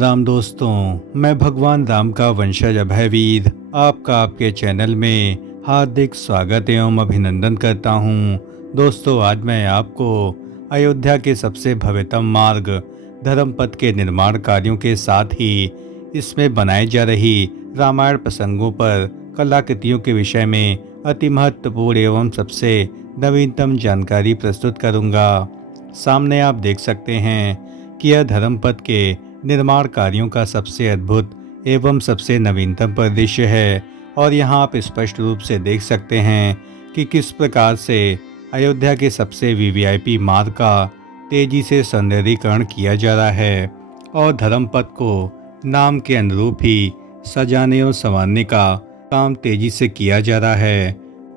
राम दोस्तों, मैं भगवान राम का वंशज अभयवीर आपका आपके चैनल में हार्दिक स्वागत एवं अभिनंदन करता हूं। दोस्तों, आज मैं आपको अयोध्या के सबसे भव्यतम मार्ग धर्मपथ के निर्माण कार्यों के साथ ही इसमें बनाई जा रही रामायण प्रसंगों पर कलाकृतियों के विषय में अति महत्वपूर्ण एवं सबसे नवीनतम जानकारी प्रस्तुत करूंगा। सामने आप देख सकते हैं कि यह धर्मपथ के निर्माण कार्यों का सबसे अद्भुत एवं सबसे नवीनतम परिदृश्य है और यहाँ आप स्पष्ट रूप से देख सकते हैं कि किस प्रकार से अयोध्या के सबसे वीवीआईपी मार्ग का तेजी से सौंदर्यीकरण किया जा रहा है और धर्मपथ को नाम के अनुरूप ही सजाने और संवारने का काम तेजी से किया जा रहा है।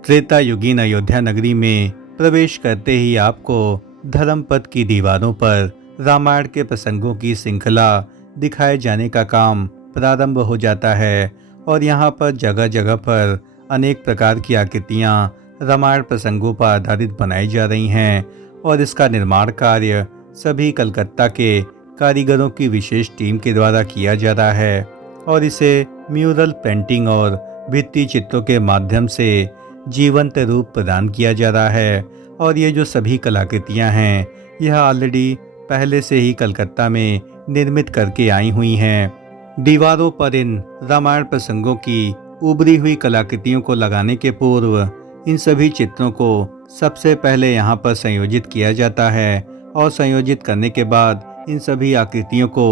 त्रेता युगीन अयोध्या नगरी में प्रवेश करते ही आपको धर्मपथ की दीवारों पर रामायण के प्रसंगों की श्रृंखला दिखाए जाने का काम प्रारंभ हो जाता है और यहाँ पर जगह जगह पर अनेक प्रकार की आकृतियाँ रामायण प्रसंगों पर आधारित बनाई जा रही हैं और इसका निर्माण कार्य सभी कलकत्ता के कारीगरों की विशेष टीम के द्वारा किया जा रहा है और इसे म्यूरल पेंटिंग और भित्ति चित्रों के माध्यम से जीवंत रूप प्रदान किया जा रहा है। और ये जो सभी कलाकृतियाँ हैं यह ऑलरेडी पहले से ही कलकत्ता में निर्मित करके आई हुई हैं। दीवारों पर इन रामायण प्रसंगों की उभरी हुई कलाकृतियों को लगाने के पूर्व इन सभी चित्रों को सबसे पहले यहाँ पर संयोजित किया जाता है और संयोजित करने के बाद इन सभी आकृतियों को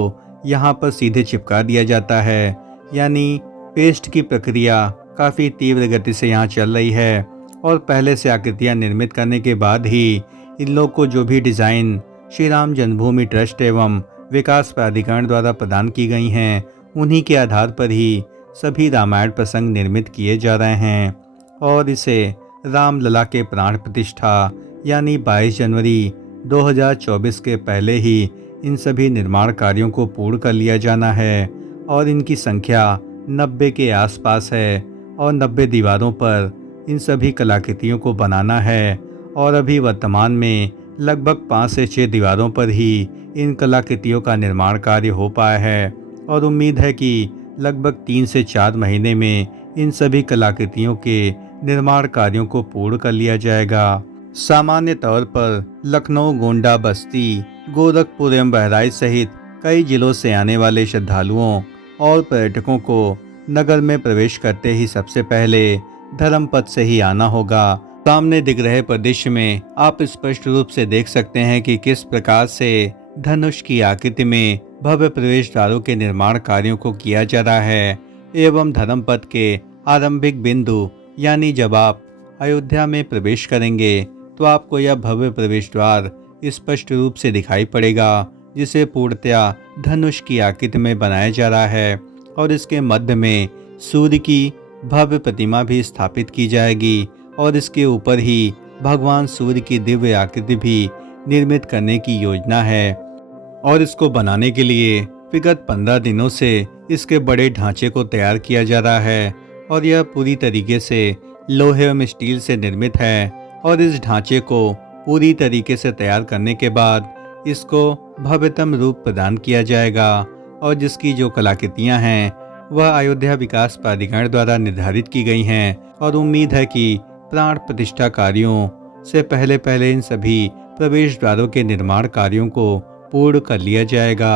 यहाँ पर सीधे चिपका दिया जाता है। यानी पेस्ट की प्रक्रिया काफ़ी तीव्र गति से यहाँ चल रही है और पहले से आकृतियाँ निर्मित करने के बाद ही इन लोग को जो भी डिज़ाइन श्री राम जन्मभूमि ट्रस्ट एवं विकास प्राधिकरण द्वारा प्रदान की गई हैं उन्हीं के आधार पर ही सभी रामायण प्रसंग निर्मित किए जा रहे हैं और इसे रामलला के प्राण प्रतिष्ठा यानी 22 जनवरी 2024 के पहले ही इन सभी निर्माण कार्यों को पूर्ण कर लिया जाना है और इनकी संख्या 90 के आसपास है और 90 दीवारों पर इन सभी कलाकृतियों को बनाना है और अभी वर्तमान में लगभग 5 से 6 दीवारों पर ही इन कलाकृतियों का निर्माण कार्य हो पाया है और उम्मीद है कि लगभग 3 से 4 महीने में इन सभी कलाकृतियों के निर्माण कार्यों को पूर्ण कर लिया जाएगा। सामान्य तौर पर लखनऊ, गोंडा, बस्ती, गोरखपुर एवं बहराइच सहित कई जिलों से आने वाले श्रद्धालुओं और पर्यटकों को नगर में प्रवेश करते ही सबसे पहले धर्मपथ से ही आना होगा। सामने दिख रहे परिदृश्य में आप स्पष्ट रूप से देख सकते हैं कि किस प्रकार से धनुष की आकृति में भव्य प्रवेश द्वारों के निर्माण कार्यों को किया जा रहा है एवं धर्मपथ के आरंभिक बिंदु यानी जब आप अयोध्या में प्रवेश करेंगे तो आपको यह भव्य प्रवेश द्वार स्पष्ट रूप से दिखाई पड़ेगा जिसे पूर्णतया धनुष की आकृति में बनाया जा रहा है और इसके मध्य में सूर्य की भव्य प्रतिमा भी स्थापित की जाएगी और इसके ऊपर ही भगवान सूर्य की दिव्य आकृति भी निर्मित करने की योजना है और इसको बनाने के लिए विगत 15 दिनों से इसके बड़े ढांचे को तैयार किया जा रहा है और यह पूरी तरीके से लोहे एवं स्टील से निर्मित है और इस ढांचे को पूरी तरीके से तैयार करने के बाद इसको भव्यतम रूप प्रदान किया जाएगा और जिसकी जो कलाकृतियां हैं वह अयोध्या विकास प्राधिकरण द्वारा निर्धारित की गई हैं और उम्मीद है कि प्राण प्रतिष्ठा कार्यों से पहले पहले इन सभी प्रवेश द्वारों के निर्माण कार्यों को पूर्ण कर लिया जाएगा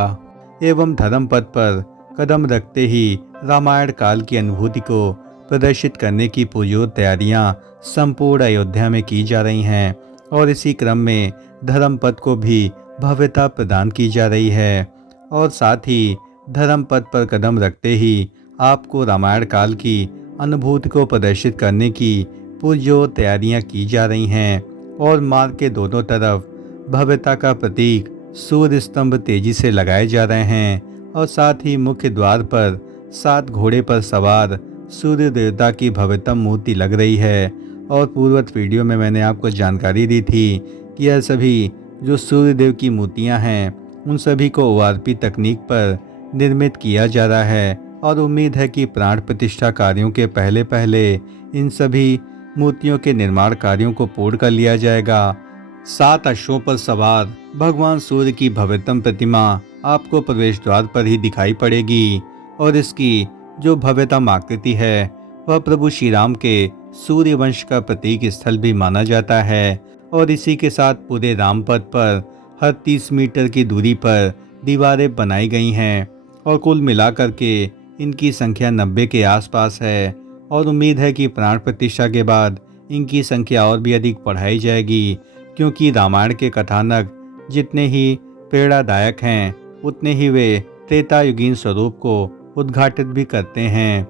एवं धर्मपथ पर कदम रखते ही रामायण काल की अनुभूति को प्रदर्शित करने की पुरजोर तैयारियां संपूर्ण अयोध्या में की जा रही हैं और इसी क्रम में धर्मपथ को भी भव्यता प्रदान की जा रही है और साथ ही धर्मपथ पर कदम रखते ही आपको रामायण काल की अनुभूति को प्रदर्शित करने की पुरजोर तैयारियां की जा रही हैं और मार्ग के दोनों तरफ भव्यता का प्रतीक सूर्य स्तंभ तेजी से लगाए जा रहे हैं और साथ ही मुख्य द्वार पर 7 घोड़े पर सवार सूर्य देवता की भव्यतम मूर्ति लग रही है और पूर्वत वीडियो में मैंने आपको जानकारी दी थी कि यह सभी जो सूर्य देव की मूर्तियां हैं उन सभी को ORP तकनीक पर निर्मित किया जा रहा है और उम्मीद है कि प्राण प्रतिष्ठा कार्यों के पहले पहले इन सभी मूर्तियों के निर्माण कार्यों को पूर्ण कर लिया जाएगा। 7 अश्वों पर सवार भगवान सूर्य की भव्यतम प्रतिमा आपको प्रवेश द्वार पर ही दिखाई पड़ेगी और इसकी जो भव्यतम आकृति है वह प्रभु श्री राम के सूर्य वंश का प्रतीक स्थल भी माना जाता है। और इसी के साथ पूरे रामपथ पर हर 30 मीटर की दूरी पर दीवारें बनाई गई हैं और कुल मिलाकर के इनकी संख्या 90 के आसपास है। और उम्मीद है कि प्राण प्रतिष्ठा के बाद इनकी संख्या और भी अधिक बढ़ाई जाएगी, क्योंकि रामायण के कथानक जितने ही प्रेरणादायक हैं उतने ही वे त्रेतायुगीन स्वरूप को उद्घाटित भी करते हैं।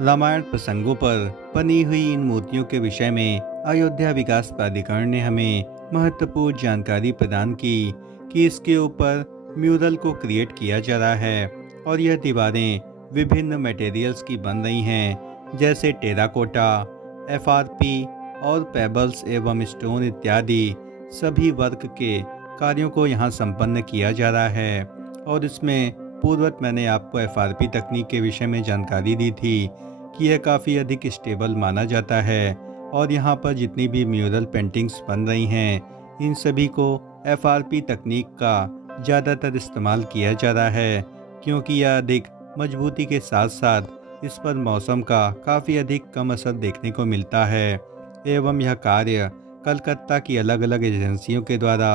रामायण प्रसंगों पर बनी हुई इन मूर्तियों के विषय में अयोध्या विकास प्राधिकरण ने हमें महत्वपूर्ण जानकारी प्रदान की कि इसके ऊपर म्यूरल को क्रिएट किया जा रहा है और यह दीवारें विभिन्न मटेरियल्स की बन रही हैं, जैसे टेराकोटा, एफआरपी और पेबल्स एवं स्टोन इत्यादि सभी वर्क के कार्यों को यहाँ संपन्न किया जा रहा है। और इसमें पूर्वत मैंने आपको एफआरपी तकनीक के विषय में जानकारी दी थी कि यह काफ़ी अधिक स्टेबल माना जाता है और यहाँ पर जितनी भी म्यूरल पेंटिंग्स बन रही हैं इन सभी को एफआरपी तकनीक का ज़्यादातर इस्तेमाल किया जा रहा है, क्योंकि यह अधिक मजबूती के साथ साथ इस पर मौसम का काफ़ी अधिक कम असर देखने को मिलता है। एवं यह कार्य कलकत्ता की अलग अलग एजेंसियों के द्वारा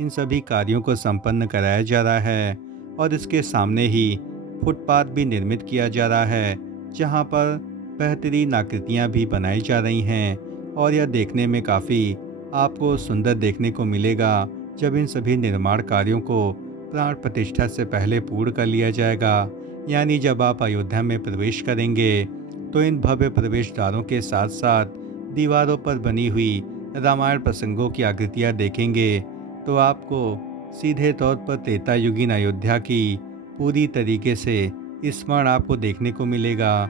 इन सभी कार्यों को संपन्न कराया जा रहा है। और इसके सामने ही फुटपाथ भी निर्मित किया जा रहा है, जहां पर बेहतरीन आकृतियां भी बनाई जा रही हैं और यह देखने में काफ़ी आपको सुंदर देखने को मिलेगा जब इन सभी निर्माण कार्यों को प्राण प्रतिष्ठा से पहले पूर्ण कर लिया जाएगा। यानी जब आप अयोध्या में प्रवेश करेंगे तो इन भव्य प्रवेश द्वारों के साथ साथ दीवारों पर बनी हुई रामायण प्रसंगों की आकृतियाँ देखेंगे तो आपको सीधे तौर पर त्रेतायुगीन अयोध्या की पूरी तरीके से स्मरण आपको देखने को मिलेगा,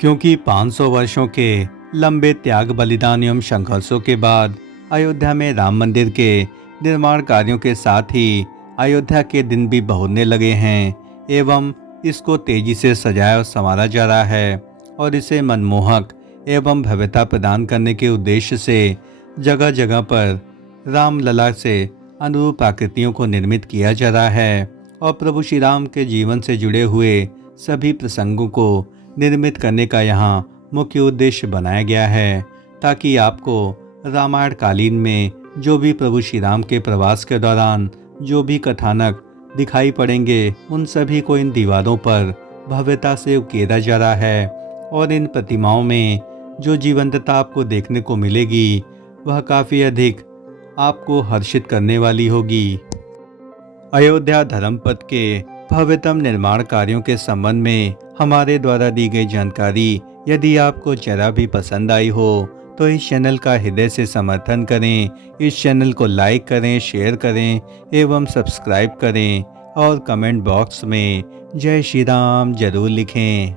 क्योंकि 500 वर्षों के लंबे त्याग बलिदान एवं संघर्षों के बाद अयोध्या में राम मंदिर के निर्माण कार्यों के साथ ही अयोध्या के दिन भी बहुरने लगे हैं एवं इसको तेजी से सजाया और संवारा जा रहा है और इसे मनमोहक एवं भव्यता प्रदान करने के उद्देश्य से जगह जगह पर रामलला से अनुरूप आकृतियों को निर्मित किया जा रहा है और प्रभु श्री राम के जीवन से जुड़े हुए सभी प्रसंगों को निर्मित करने का यहाँ मुख्य उद्देश्य बनाया गया है, ताकि आपको रामायण कालीन में जो भी प्रभु श्री राम के प्रवास के दौरान जो भी कथानक दिखाई पड़ेंगे उन सभी को इन दीवारों पर भव्यता से उकेरा जा रहा है। और इन प्रतिमाओं में जो जीवंतता आपको देखने को मिलेगी वह काफ़ी अधिक आपको हर्षित करने वाली होगी। अयोध्या धर्मपथ के भव्यतम निर्माण कार्यों के संबंध में हमारे द्वारा दी गई जानकारी यदि आपको जरा भी पसंद आई हो तो इस चैनल का हृदय से समर्थन करें, इस चैनल को लाइक करें, शेयर करें एवं सब्सक्राइब करें और कमेंट बॉक्स में जय श्री राम जरूर लिखें।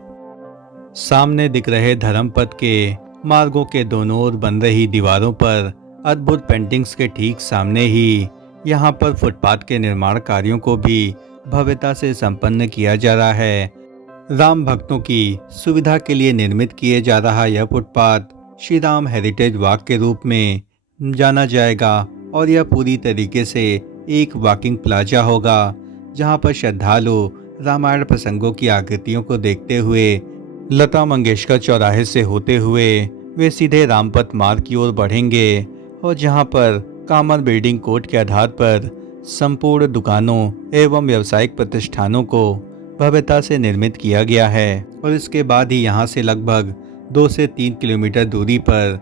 सामने दिख रहे धर्मपथ के मार्गों के दोनों ओर बन रही दीवारों पर अद्भुत पेंटिंग्स के ठीक सामने ही यहाँ पर फुटपाथ के निर्माण कार्यों को भी भव्यता से संपन्न किया जा रहा है। राम भक्तों की सुविधा के लिए निर्मित किए जा रहा यह footpath Shri Ram heritage walk के रूप में जाना जाएगा और यह पूरी तरीके से एक वॉकिंग प्लाजा होगा, जहां पर श्रद्धालु रामायण प्रसंगों की आकृतियों को देखते हुए लता मंगेशकर चौराहे से होते हुए वे सीधे रामपथ मार्ग की ओर बढ़ेंगे और जहां पर कामन बिल्डिंग कोड के आधार पर संपूर्ण दुकानों एवं व्यावसायिक प्रतिष्ठानों को भव्यता से निर्मित किया गया है। और इसके बाद ही यहाँ से लगभग 2 से 3 किलोमीटर दूरी पर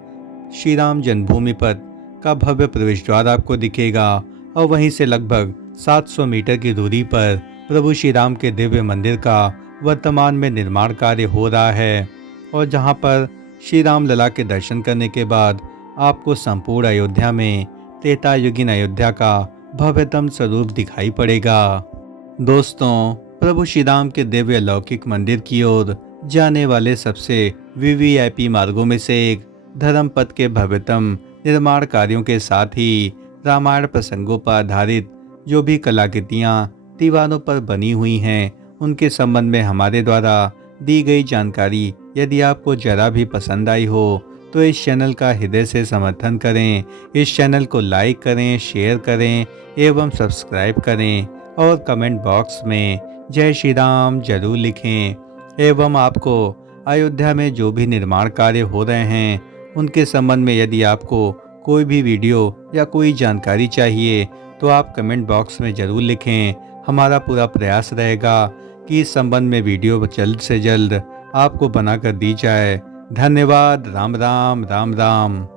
श्री राम जन्मभूमि पथ का भव्य प्रवेश द्वार आपको दिखेगा और वहीं से लगभग 700 मीटर की दूरी पर प्रभु श्री राम के दिव्य मंदिर का वर्तमान में निर्माण कार्य हो रहा है और जहां पर श्री राम लला के दर्शन करने के बाद आपको संपूर्ण अयोध्या में त्रेतायुगीन अयोध्या का भव्यतम स्वरूप दिखाई पड़ेगा। दोस्तों, प्रभु श्री राम के दिव्य अलौकिक मंदिर की ओर जाने वाले सबसे वीवीआईपी मार्गों में से एक धर्मपथ के भव्यतम निर्माण कार्यों के साथ ही रामायण प्रसंगों पर आधारित जो भी कलाकृतियाँ दीवारों पर बनी हुई हैं उनके संबंध में हमारे द्वारा दी गई जानकारी यदि आपको जरा भी पसंद आई हो तो इस चैनल का हृदय से समर्थन करें, इस चैनल को लाइक करें, शेयर करें एवं सब्सक्राइब करें और कमेंट बॉक्स में जय श्री राम जरूर लिखें। एवं आपको अयोध्या में जो भी निर्माण कार्य हो रहे हैं उनके संबंध में यदि आपको कोई भी वीडियो या कोई जानकारी चाहिए तो आप कमेंट बॉक्स में ज़रूर लिखें। हमारा पूरा प्रयास रहेगा कि इस संबंध में वीडियो जल्द से जल्द आपको बनाकर दी जाए। धन्यवाद। राम राम राम राम।